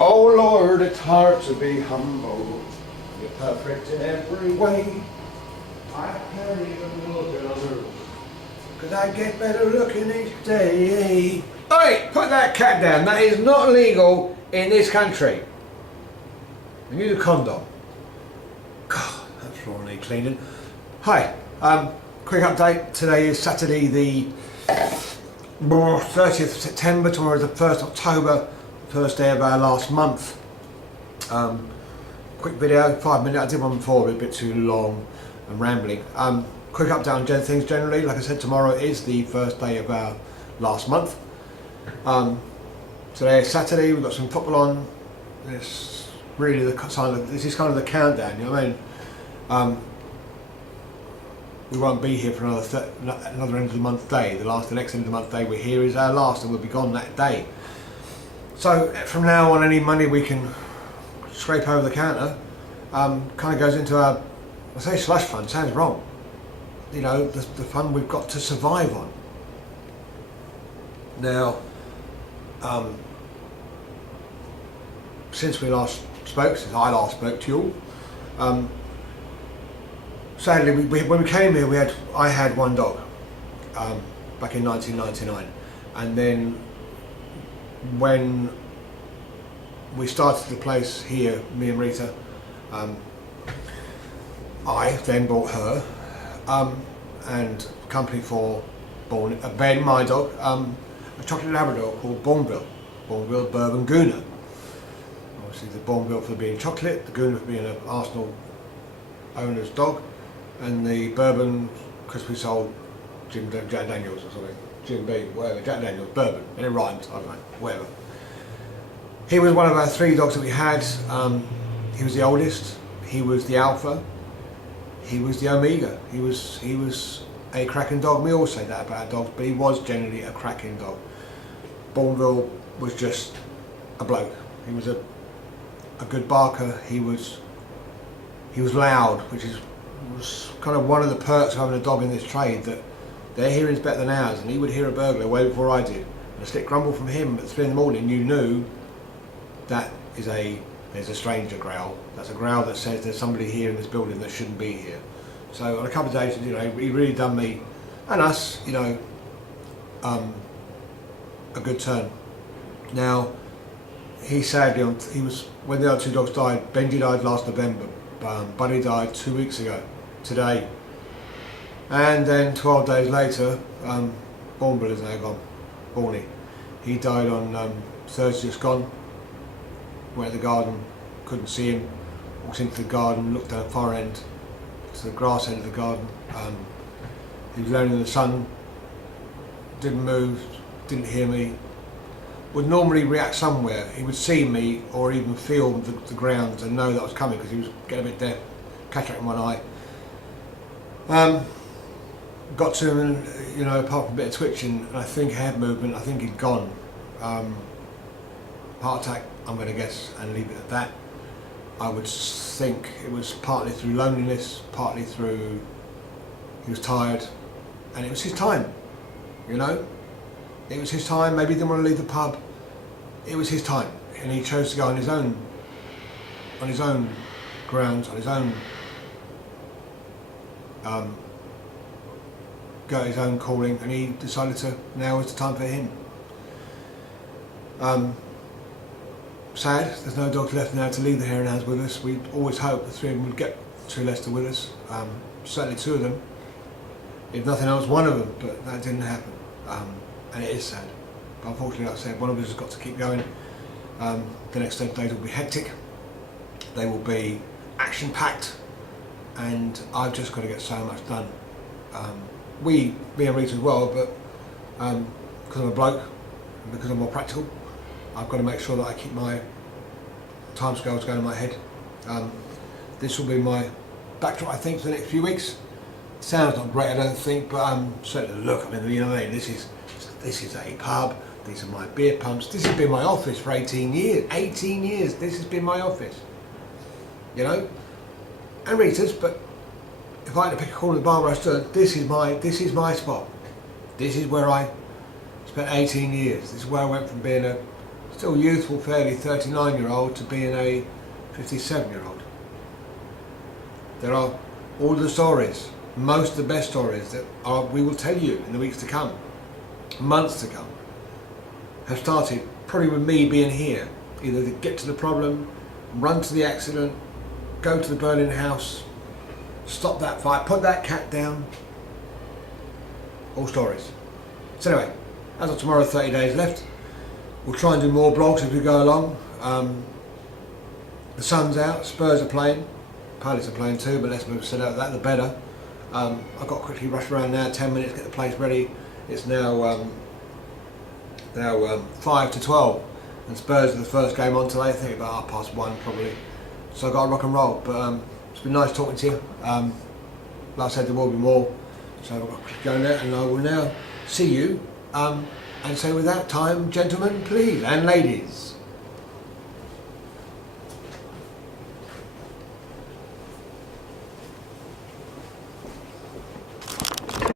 Oh Lord, it's hard to be humble. You're perfect in every way. I can't even look at others, 'cause I get better looking each day. Hey, put that cat down. That is not legal in this country. And use a condom. God, that floor needs cleaning. Hi, quick update. Today is Saturday the 30th of September, tomorrow is the 1st October, first day of our last month. Quick video, 5 minutes, I did one before, but a bit too long and rambling. Quick update on things generally. Like I said, tomorrow is the first day of our last month. Today is Saturday, we've got some football on. It's really this is kind of the countdown, you know what I mean? We won't be here for another end of the month day. The next end of the month day we're here is our last, and we'll be gone that day. So from now on, any money we can scrape over the counter kind of goes into our, I say slush fund, sounds wrong. You know, the fund we've got to survive on. Now, since I last spoke to you all, sadly, when we came here, I had one dog back in 1999, and then when we started the place here, me and Rita, I then bought her and company for Ben, my dog, a chocolate Labrador called Bourneville Bourbon Guvnor. Obviously the Bourneville for being chocolate, the Guvnor for being an Arsenal owner's dog, and the bourbon because we sold Jack Daniels or something, Jim B, whatever, Jack Daniels, bourbon, and it rhymes, I don't know, whatever. He was one of our 3 dogs that we had. He was the oldest, he was the alpha, he was the omega, he was a cracking dog. We all say that about our dogs, but he was generally a cracking dog. Bourneville was just a bloke. He was a good barker. He was loud, which was kind of one of the perks of having a dog in this trade, that their hearing's better than ours, and he would hear a burglar way before I did. And a slick grumble from him at 3 in the morning, you knew that there's a stranger growl. That's a growl that says there's somebody here in this building that shouldn't be here. So on a couple of days, you know, he really done me and us, you know, a good turn. Now, when the other 2 dogs died, Benji died last November, Buddy died 2 weeks ago, today. And then 12 days later, Bourneville is now gone, Borny. He died on Thursday, just gone. Went to the garden, couldn't see him, walked into the garden, looked down the far end, to the grass end of the garden. He was alone in the sun, didn't move, didn't hear me, would normally react somewhere. He would see me or even feel the ground and know that I was coming, because he was getting a bit deaf, cataract in one eye. Got to him, and you know, apart from a bit of twitching and I think head movement, I think he'd gone. Heart attack, I'm going to guess, and leave it at that. I would think it was partly through loneliness, partly through he was tired, and it was his time, you know. It was his time. Maybe he didn't want to leave the pub. It was his time, and he chose to go on his own grounds, on his own, go his own calling, and he decided to, now is the time for him. Sad, there's no dogs left now to leave the HARE and Hounds with us. We always hoped the 3 of them would get to Leicester with us, certainly 2 of them, if nothing else 1 of them, but that didn't happen, and it is sad. But unfortunately, like I said, 1 of us has got to keep going. The next 10 days will be hectic, they will be action-packed, and I've just got to get so much done. Me and Rita as well, but because I'm a bloke, and because I'm more practical, I've got to make sure that I keep my timescales going in my head. This will be my backdrop, I think, for the next few weeks. Sounds not great, I don't think, but certainly the look. I mean, you know what I mean. This is a pub. These are my beer pumps. This has been my office for 18 years. 18 years. This has been my office. You know, and Rita's. But if I had to pick a corner of the bar where I stood, this is my spot. This is where I spent 18 years. This is where I went from being a still youthful, fairly 39-year-old to being a 57-year-old. There are all the stories, most of the best stories that we will tell you in the weeks to come, months to come, have started probably with me being here, either to get to the problem, run to the accident, go to the burning house, stop that fight, put that cat down. All stories. So anyway, as of tomorrow, 30 days left. We'll try and do more blogs as we go along. The sun's out, Spurs are playing, Palace are playing too, but let's move out that the better. I've got to quickly rush around now, 10 minutes, get the place ready. It's now 5 to 12, and Spurs are the first game on today, I think about 1:30 probably. So I've got to rock and roll, but it's been nice talking to you. Like I said, there will be more, so I've got to go there, and I will now see you, and so with that time, gentlemen, please, and ladies.